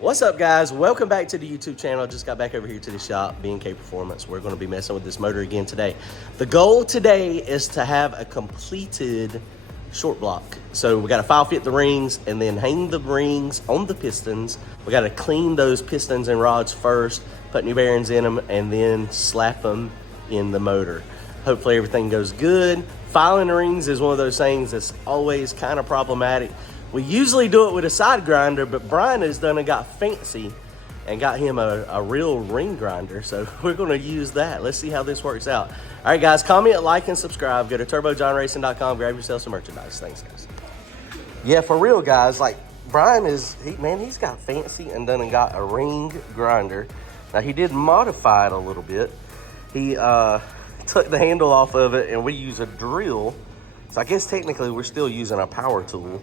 What's up, guys? Welcome back to the YouTube channel. Just got back over here to the shop, B&K Performance. We're going to be messing with this motor again today. The goal today is to have a completed short block. So we got to file fit the rings and then hang the rings on the pistons. We got to clean those pistons and rods first, put new bearings in them, and then slap them in the motor. Hopefully everything goes good. Filing the rings is one of those things that's always kind of problematic. We usually do it with a side grinder, but Brian has done and got fancy and got him a real ring grinder. So we're going to use that. Let's see how this works out. All right, guys, comment, like, and subscribe. Go to turbojohnracing.com. Grab yourself some merchandise. Thanks, guys. Yeah, for real, guys. Like, Brian he's got fancy and done and got a ring grinder. Now, he did modify it a little bit. He took the handle off of it, and we use a drill. So I guess technically we're still using a power tool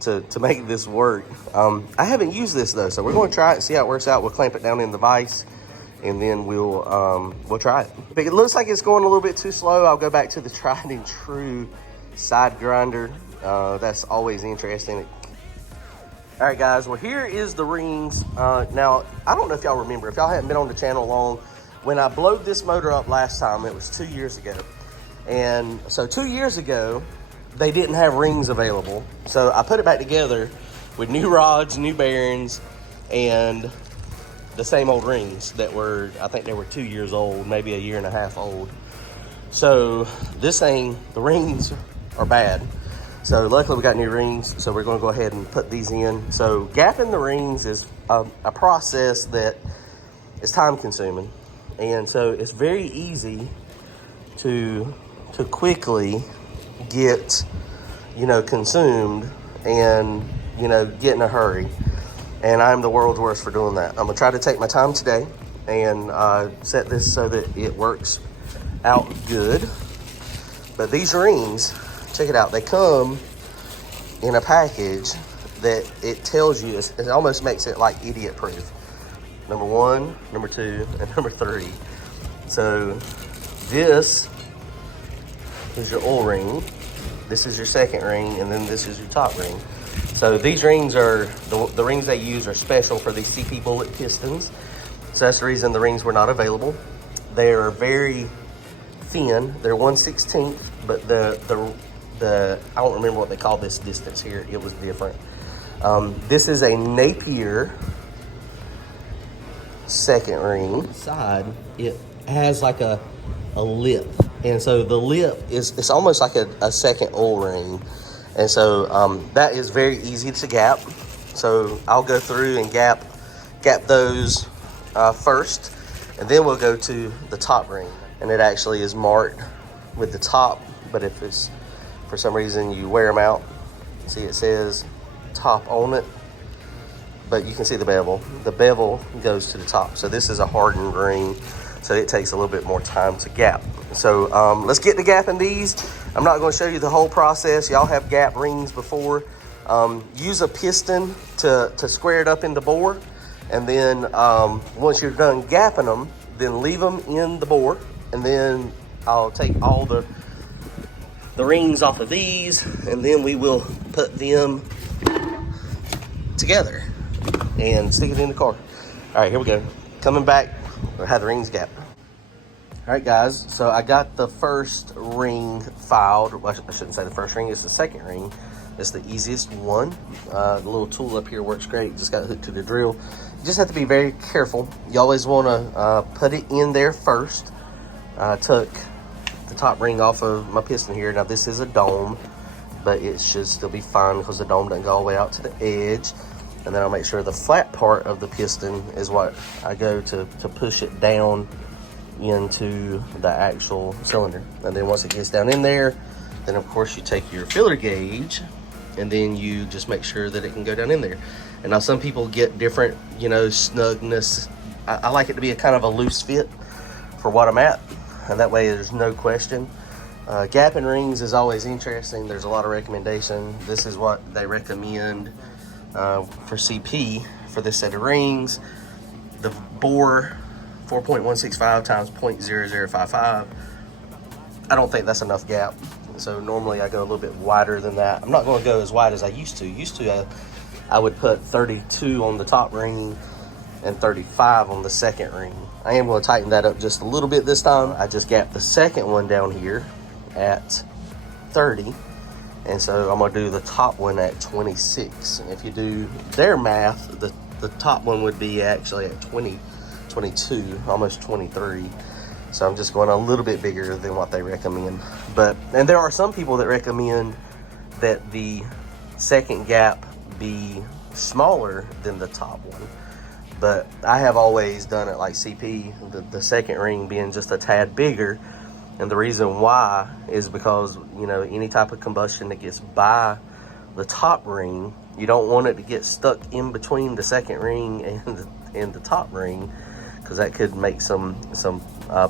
to make this work. I haven't used this though, so we're going to try it and see how it works out. We'll clamp it down in the vise, and then we'll try it. If it looks like it's going a little bit too slow, I'll go back to the tried and true side grinder. That's always interesting. All right, guys, well, here is the rings. Now, I don't know if y'all remember, if y'all haven't been on the channel long, when I blowed this motor up last time, it was 2 years ago. And so 2 years ago, they didn't have rings available. So I put it back together with new rods, new bearings, and the same old rings that were, I think they were 2 years old, maybe a year and a half old. So this thing, the rings are bad. So luckily we got new rings, so we're gonna go ahead and put these in. So gapping the rings is a process that is time consuming. And so it's very easy to quickly get, consumed and, get in a hurry. And I'm the world's worst for doing that. I'm gonna try to take my time today and set this so that it works out good. But these rings, check it out, they come in a package that it tells you, it almost makes it like idiot proof. Number 1, number 2, and number 3. So this is your oil ring, this is your second ring, and then this is your top ring. So these rings are, the rings they use are special for these CP bullet pistons. So that's the reason the rings were not available. They are very thin, they're 1/16, but the I don't remember what they call this distance here, it was different. This is a Napier second ring. Side, it has like a lip. And so the lip it's almost like a second oil ring. And so that is very easy to gap. So I'll go through and gap those first, and then we'll go to the top ring. And it actually is marked with the top, but if it's, for some reason you wear them out, see it says top on it, but you can see the bevel. The bevel goes to the top. So this is a hardened ring, so it takes a little bit more time to gap. So let's get to gapping these. I'm not going to show you the whole process. Y'all have gap rings before. Use a piston to square it up in the bore, and then once you're done gapping them, then leave them in the bore, and then I'll take all the rings off of these, and then we will put them together and stick it in the car. All right, here we go. Coming back, we'll have the rings gapped. All right, guys, so I got the first ring filed. Well, I shouldn't say the first ring, it's the second ring. It's the easiest one. The little tool up here works great. Just got hooked to the drill. You just have to be very careful. You always want to put it in there first. I took the top ring off of my piston here. Now, this is a dome, but it should still be fine because the dome doesn't go all the way out to the edge. And then I'll make sure the flat part of the piston is what I go to push it down into the actual cylinder. And then once it gets down in there, then of course you take your filler gauge and then you just make sure that it can go down in there. And now some people get different, snugness. I like it to be a kind of a loose fit for what I'm at, and that way there's no question. Gapping rings is always interesting. There's a lot of recommendation. This is what they recommend for CP for this set of rings. The bore 4.165 times 0.0055. I don't think that's enough gap. So normally I go a little bit wider than that. I'm not going to go as wide as I used to. I would put 32 on the top ring and 35 on the second ring. I am going to tighten that up just a little bit this time. I just gapped the second one down here at 30. And so I'm going to do the top one at 26. And if you do their math, the top one would be actually at 22, almost 23. So I'm just going a little bit bigger than what they recommend. And there are some people that recommend that the second gap be smaller than the top one. But I have always done it like CP, the second ring being just a tad bigger. And the reason why is because, you know, any type of combustion that gets by the top ring, you don't want it to get stuck in between the second ring and the top ring, because that could make some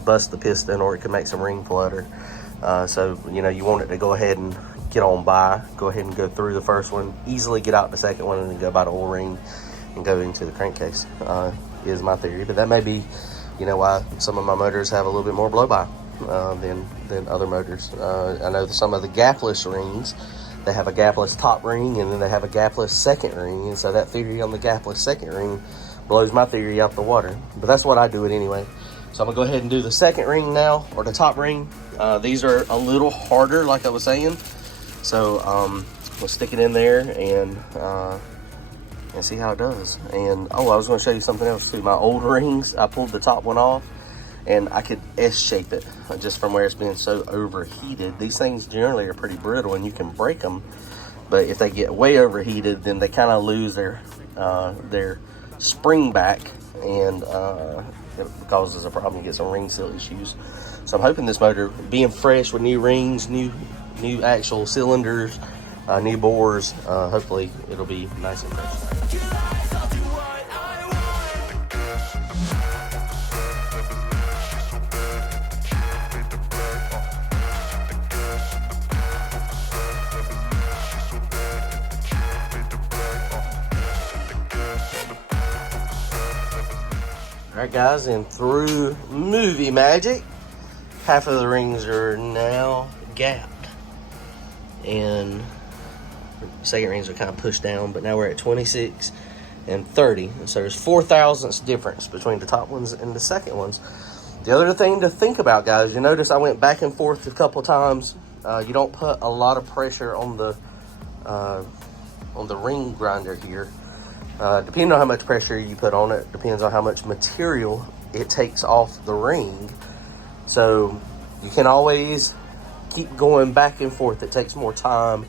bust the piston, or it could make some ring flutter. So, you know, you want it to go ahead and get on by, go ahead and go through the first one, easily get out the second one, and then go by the O-ring and go into the crankcase, is my theory. But that may be, you know, why some of my motors have a little bit more blow-by than other motors. I know some of the gapless rings, they have a gapless top ring and then they have a gapless second ring, and so that theory on the gapless second ring blows my theory out the water. But that's what I do it anyway. So I'm gonna go ahead and do the second ring now, or the top ring. These are a little harder, like I was saying. So we'll stick it in there and see how it does. And I was gonna show you something else too. My old rings, I pulled the top one off and I could S-shape it just from where it's been so overheated. These things generally are pretty brittle and you can break them, but if they get way overheated, then they kind of lose their spring back, and it causes a problem. You get some ring seal issues. So I'm hoping this motor, being fresh with new rings, new actual cylinders, new bores, hopefully it'll be nice and fresh. Alright guys, and through movie magic, half of the rings are now gapped. And second rings are kind of pushed down, but now we're at 26 and 30. So there's 4 thousandths difference between the top ones and the second ones. The other thing to think about, guys, you notice I went back and forth a couple times. You don't put a lot of pressure on the ring grinder here. Depending on how much pressure you put on it, depends on how much material it takes off the ring. So you can always keep going back and forth. It takes more time,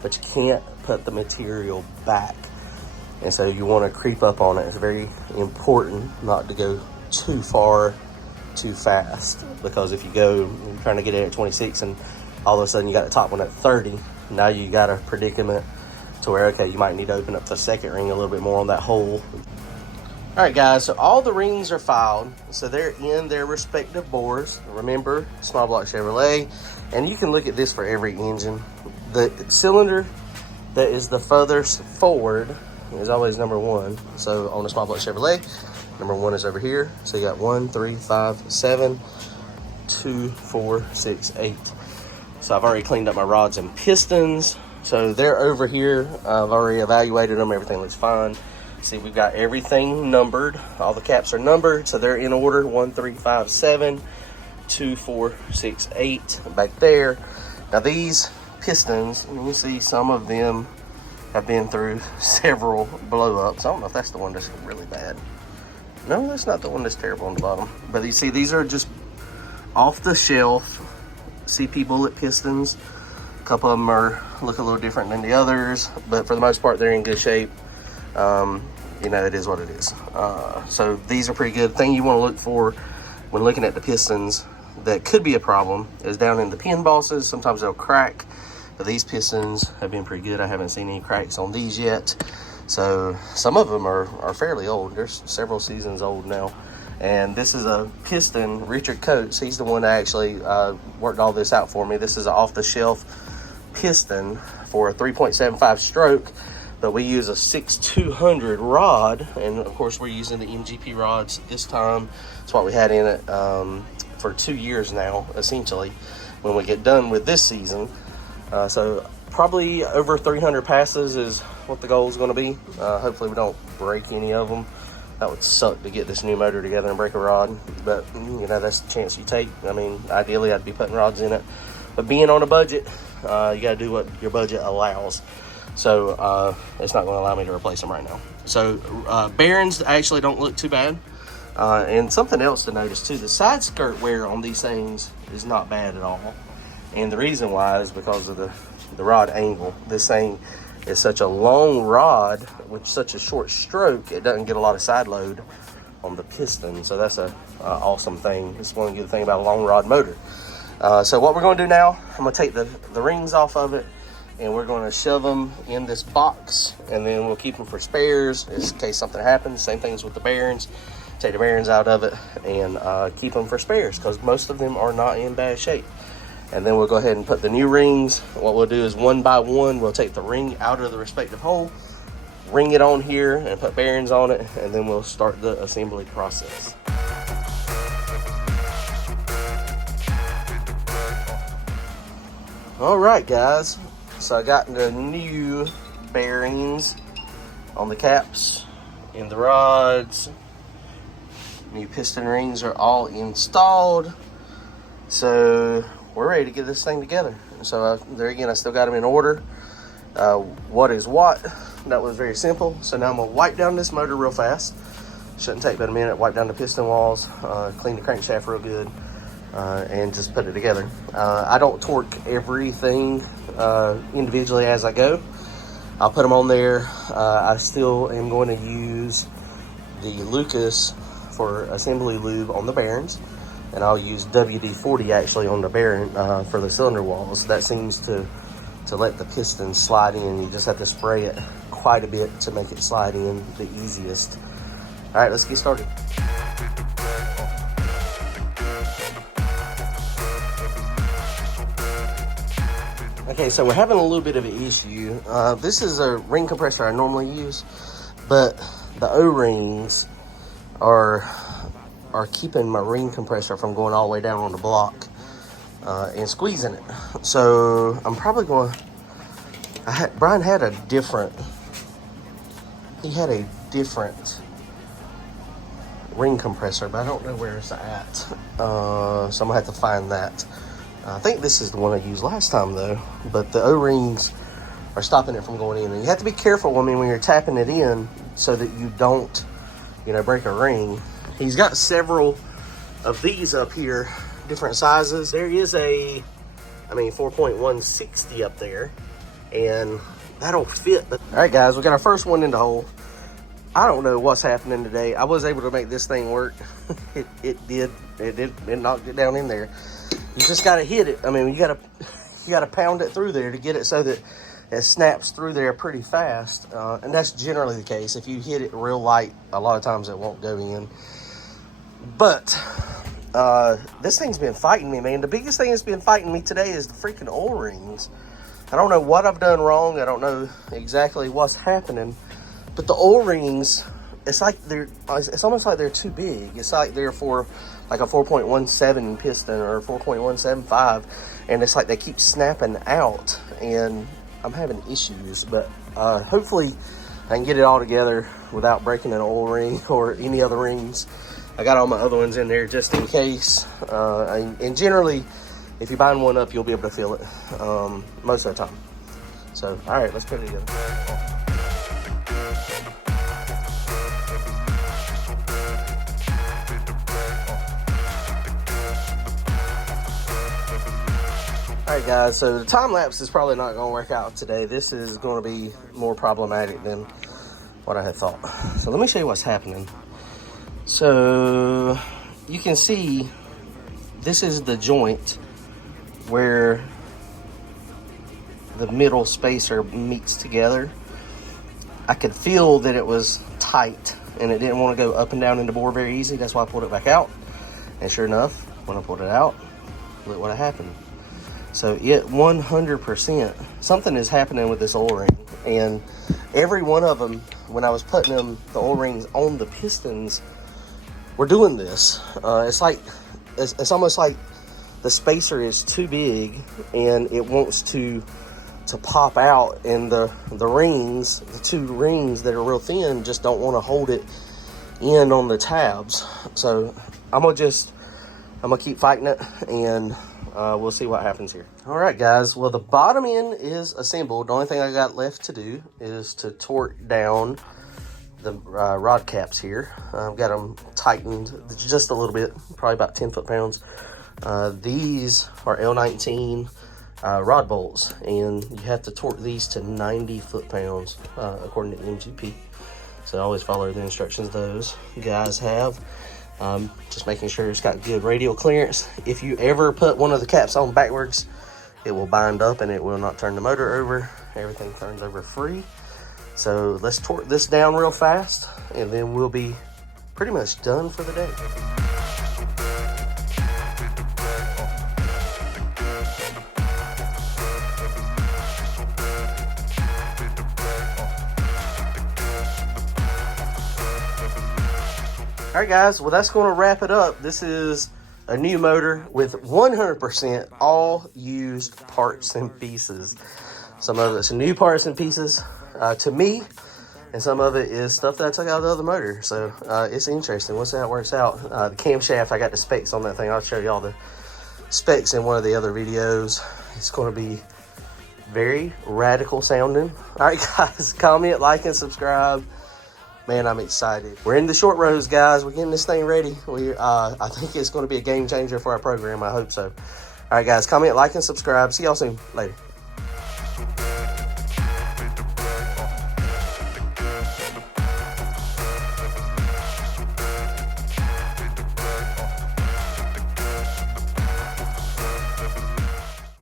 but you can't put the material back. And so you want to creep up on it. It's very important not to go too far too fast, because if you're trying to get it at 26 and all of a sudden you got the top one at 30, now you got a predicament to where, okay, you might need to open up the second ring a little bit more on that hole. All right, guys, so all the rings are filed, so they're in their respective bores. Remember, small block Chevrolet, and you can look at this for every engine. The cylinder that is the furthest forward is always number 1. So on the small block Chevrolet, number 1 is over here. So you got 1, 3, 5, 7, 2, 4, 6, 8. So I've already cleaned up my rods and pistons. So they're over here. I've already evaluated them. Everything looks fine. See, we've got everything numbered. All the caps are numbered, so they're in order. 1, 3, 5, 7, 2, 4, 6, 8 back there. Now these pistons, you can see some of them have been through several blow-ups. I don't know if that's the one that's really bad. No, that's not the one that's terrible on the bottom. But you see, these are just off-the-shelf CP bullet pistons. A couple of them look a little different than the others, but for the most part, they're in good shape. You know, it is what it is. So these are pretty good. The thing you want to look for when looking at the pistons that could be a problem is down in the pin bosses. Sometimes they'll crack, but these pistons have been pretty good. I haven't seen any cracks on these yet. So some of them are fairly old. They're several seasons old now. And this is a piston, Richard Coates. He's the one that actually worked all this out for me. This is an off-the-shelf piston for a 3.75 stroke, but we use a 6200 rod, and of course we're using the MGP rods this time. That's what we had in it for 2 years now, essentially, when we get done with this season. So probably over 300 passes is what the goal is going to be. Hopefully we don't break any of them. That would suck to get this new motor together and break a rod, but you know, that's the chance you take. I mean, ideally I'd be putting rods in it, but being on a budget, you got to do what your budget allows. So it's not going to allow me to replace them right now. So bearings actually don't look too bad. And something else to notice too, the side skirt wear on these things is not bad at all. And the reason why is because of the rod angle. This thing is such a long rod with such a short stroke, it doesn't get a lot of side load on the piston. So that's a awesome thing. It's one good thing about a long rod motor. So what we're going to do now, I'm going to take the rings off of it, and we're going to shove them in this box, and then we'll keep them for spares in case something happens. Same things with the bearings. Take the bearings out of it and keep them for spares, because most of them are not in bad shape. And then we'll go ahead and put the new rings. What we'll do is one by one, we'll take the ring out of the respective hole, ring it on here, and put bearings on it, and then we'll start the assembly process. All right, guys. So I got the new bearings on the caps and the rods. New piston rings are all installed. So we're ready to get this thing together. So there again, I still got them in order. What is what? That was very simple. So now I'm gonna wipe down this motor real fast. Shouldn't take but a minute. Wipe down the piston walls, clean the crankshaft real good, and just put it together. I don't torque everything individually as I go. I'll put them on there. I still am going to use the Lucas for assembly lube on the bearings, and I'll use WD-40 actually on the bearing for the cylinder walls. That seems to let the piston slide in. You just have to spray it quite a bit to make it slide in the easiest. All right, let's get started. Okay, so we're having a little bit of an issue. This is a ring compressor I normally use, but the O-rings are keeping my ring compressor from going all the way down on the block and squeezing it. So I'm probably going. Brian had a different. He had a different ring compressor, but I don't know where it's at. So I'm gonna have to find that. I think this is the one I used last time though, but the O-rings are stopping it from going in. And you have to be careful when you're tapping it in so that you don't, break a ring. He's got several of these up here, different sizes. There is a, 4.160 up there, and that'll fit. All right, guys, we got our first one in the hole. I don't know what's happening today. I was able to make this thing work. It knocked it down in there. You just gotta hit it. You gotta pound it through there to get it so that it snaps through there pretty fast. And that's generally the case. If you hit it real light, a lot of times it won't go in. But this thing's been fighting me, man. The biggest thing that's been fighting me today is the freaking O-rings. I don't know what I've done wrong. I don't know exactly what's happening. But the O-rings, it's almost like they're too big. It's like they're for like a 4.17 piston or 4.175, and it's like they keep snapping out, and I'm having issues. But hopefully I can get it all together without breaking an oil ring or any other rings. I got all my other ones in there just in case. And generally, if you're buying one up, you'll be able to feel it most of the time. So, all right, let's put it together. All right, guys, so the time lapse is probably not going to work out today. This is going to be more problematic than what I had thought. So let me show you what's happening. So you can see this is the joint where the middle spacer meets together. I could feel that it was tight and it didn't want to go up and down in the bore very easy. That's why I pulled it back out. And sure enough, when I pulled it out, look what happened. So it 100%, something is happening with this O-ring. And every one of them, when I was putting the O-rings on the pistons, we're doing this. It's almost like the spacer is too big and it wants to to pop out, and the rings, the two rings that are real thin, just don't want to hold it in on the tabs. So I'm gonna keep fighting it, and we'll see what happens here. All right, guys. Well, the bottom end is assembled. The only thing I got left to do is to torque down the rod caps here. I've got them tightened just a little bit, probably about 10 foot-pounds. These are L19 rod bolts, and you have to torque these to 90 foot-pounds according to MGP. So always follow the instructions those guys have. Just making sure it's got good radial clearance. If you ever put one of the caps on backwards, it will bind up and it will not turn the motor over. Everything turns over free. So let's torque this down real fast, and then we'll be pretty much done for the day. All right, guys, well, that's going to wrap it up. This is a new motor with 100% all used parts and pieces. Some of it's new parts and pieces to me, and some of it is stuff that I took out of the other motor. So it's interesting. We'll see how it works out. The camshaft, I got the specs on that thing. I'll show you all the specs in one of the other videos. It's going to be very radical sounding. All right, guys, comment, like, and subscribe. Man, I'm excited. We're in the short rows, guys. We're getting this thing ready. I think it's going to be a game changer for our program. I hope so. All right, guys, comment, like, and subscribe. See y'all soon. Later.